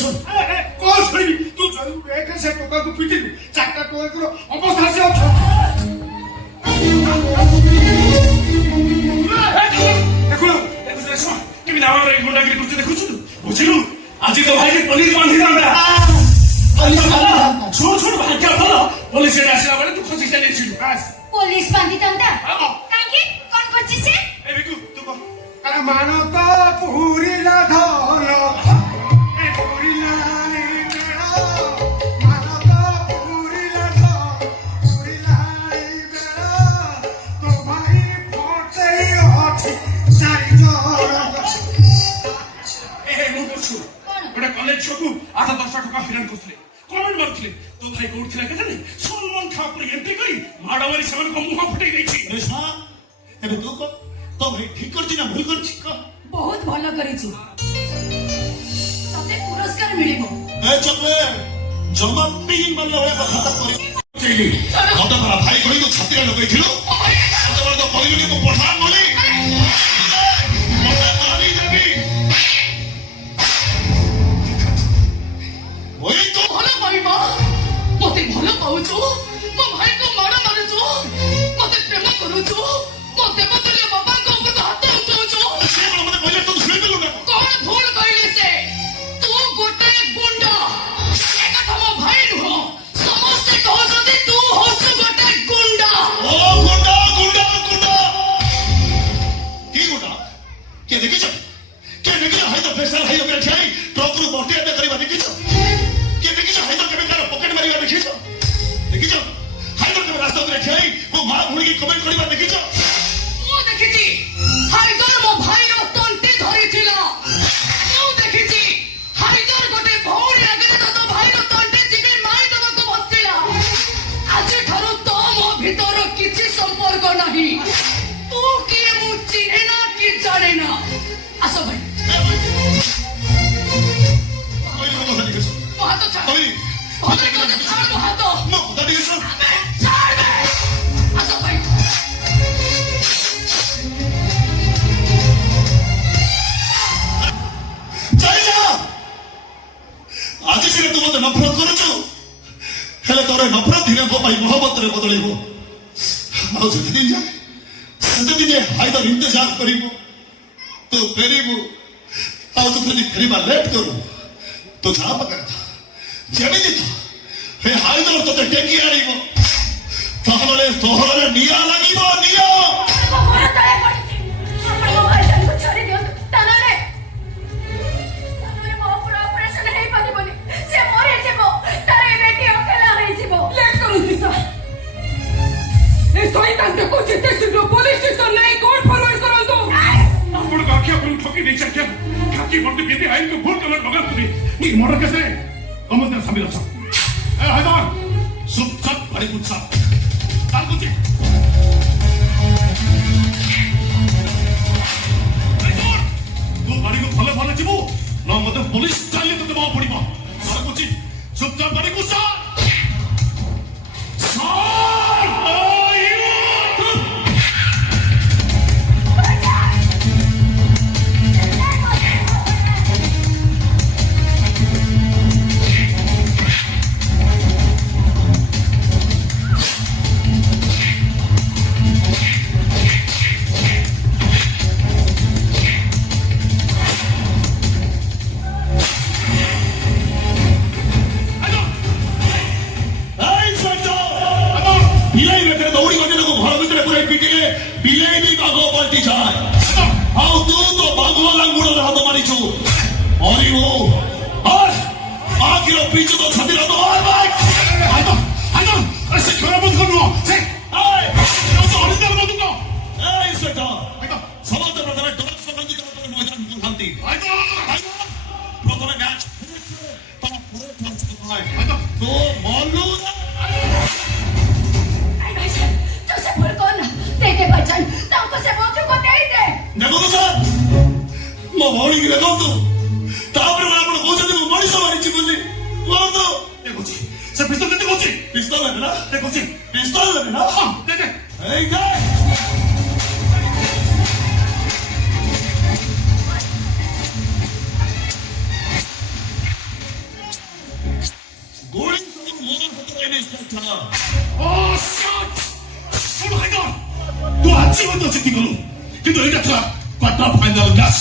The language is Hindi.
ଶୁଣ କଣ ଶୁଣିବି ତୁ ଏକ ସେ ଟୋକାକୁ ପିଟିବି ଚାରିଟା ଟୋକାର ଅବସ୍ଥା ସେ ଅଛ କେମିତି ଆମର ଏଇ ଗୁଣ୍ଡାଗିରି କରୁଛି ଦେଖୁଛୁ ବୁଝିଲୁ ଆଜି ତ ଭାଇକି ପନିର ବାନ୍ଧିଥାନ୍ତା ଶୁଣ ଶୁଣ ଭାଗ୍ୟ ଭଲ ପୋଲିସ ଆସିଲା ବେଳେ ତୁ ଖସି ଚାଲିଥିଲୁ पुलिस बांधी तंता काहे कोन करछि से ए बिकु तू कह अरे मानव पुरीला धन ए पुरीला रे बेड़ा मानव पुरीला धन पुरीला रे बेड़ा तो भाई फोटे अछि साई जोर ए मु पूछु बड़ा कॉलेज छकु 8-10 टका हिरन करथले कमेंट मारथले तो भाई कोठला के जाने सलमान खान पर एंट्री करी माडवारी सेवन को मुंह फटै दैछि निशा एबे तू को तो भाई ठीक करछि ना भूल करछि को बहुत भलो करिछि तते पुरस्कार मिलिबो ए चकले जमा पिन बल्ले होय खाता करी चली खाता मारा भाई कोई तो छाती लगै थिलो सेतबर तो कहलिनि को पठान बोली मते मारी देबी ओई तो भलो पाइबा मते भलो पाउछु मो भाई को मारा मारुछु मते प्रेम करूछु मते बदले बाबा को ऊपर हाथ उठाउछु से मते पहिले तो सुनि देलु ना कौन भूल कइले से तू गोटे गुंडा एका तमो भाई नुहो समस्त कहजदी तू होछु गोटे गुंडा ओ गुंडा गुंडा गुंडा की गुंडा के देखिछ हाय तो फेसर हाय ओकरा छाई ट्रक रु बर्ती आते करबा देखिछ के देखिछ हाय तो केबे तार पॉकेट मारिबा देखिछ देखिछ हाय तो केबे रास्ता रे छाई को मां भुणी की कमेंट करबा देखिछ मो देखिछि हाइदर मो भाई रो तंते धरिथिला मो देखिछि हाइदर गोटे भौरी आगे तो भाई रो तंते जिबे मारी दबो को बसतिला आज थारो तो मो भीतर किछि संपर्क नाही तू की मु चिने ना कि जाने ना आसो भाई हाथ छाड़ हाथ आसो भाई आज से तू मत नफरत करुछु हेले तोर नफरत धीरे को पाई मोहब्बत रे बदलैबो आउ जति दिन जाए सते दिन हाय तो इंतजार करिबो तो फेरिबो आउ तो फेरिबा लेट करू तो जा पकड़ जेमिति हे हाय तो तते टेकी आनिबो तहले तोहरे निया लागिबो निया मोर तळे पडिछि आपण मो भाई को छोड़ी दियो तानारे मो ऑपरेशन हे परिबोनी से मोरे जेबो तारे बेटी अकेला होई जेबो लेट करू दिसा ए शैतान के को चिते शीघ्र पुलिस स्टेशन नहीं कोर्ट फॉरवर्ड करंतु आपण का आखिया पर ठोकी नहीं सके खाकी मर्द बेटी आइन को भूल कमर मगर तुनी नी मर्डर कैसे कमर साबित अच्छा ए हैदर सुप सब बड़ी कुछ ताल कुछ हैदर तू बड़ी को भले भले जीवो ना मते पुलिस चालिए तो दबाव पड़ीबा ताल कुछ सुप सब बड़ी कुछ बिलाई भी बागो पलटी जाए आओ तू तो बागो लंगुड़ रहा तो मारी छू और वो बस आखिर पीछे तो छती रहा तो और भाई आजा ऐसे खराब मत करो से हाय तो ओरिजिनल मत दो ए सेटा समाज प्रथम डॉक्टर संबंधी का मैदान में शांति आजा प्रथम मैच तो पूरे मैच तो मालूम देते बचन तुमको से बोतू को दे दे देखो तो सर मो भौणी की देखो तू तापर मैं आपण कोचे तो मଣିଷ मारिछि बोली कोन तो देखो छी से पिस्तौल देते कोची पिस्तौल है ना देखो छी पिस्तौल है ना हां दे दे ए दे Oh my God! तू आजची म्हणतो किती करू की तो एका क्वार्टर फायनल मॅच